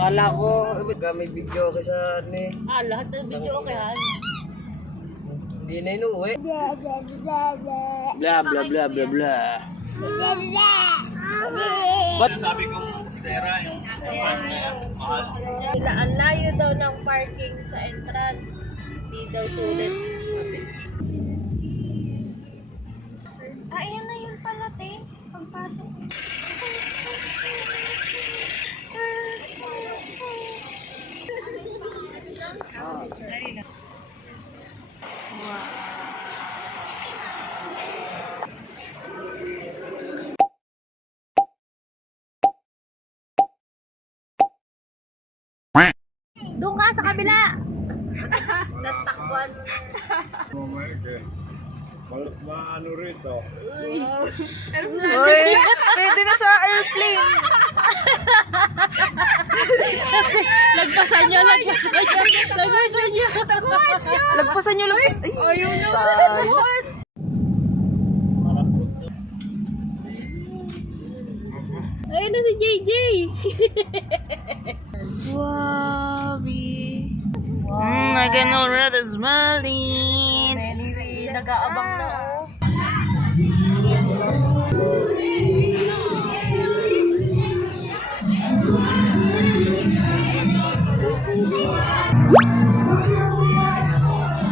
Kala ko, may video ka sa ano eh. Lahat ng video okay han. Hindi na inuwi. Bla bla bla bla bla. Ba't sabi kong Sera yung mahal? Sila ang layo daw ng parking sa entrance. Hindi daw sulit. Ayan na yun pala, te. Pagpasok. Doon ka sa kabila. Tapos takbuhan mo. Maano rito? Uy, Pwede na sa airplane. lagpasan nyo. Lagpasan nyo. Ayun na. Ayun na si JJ. Wabi. I can already smell it. Nag-aabang na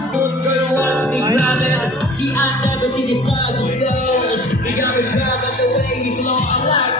Gonna watch me planet. See, I never see the stars as stars. We got to drive at the way we flow. I like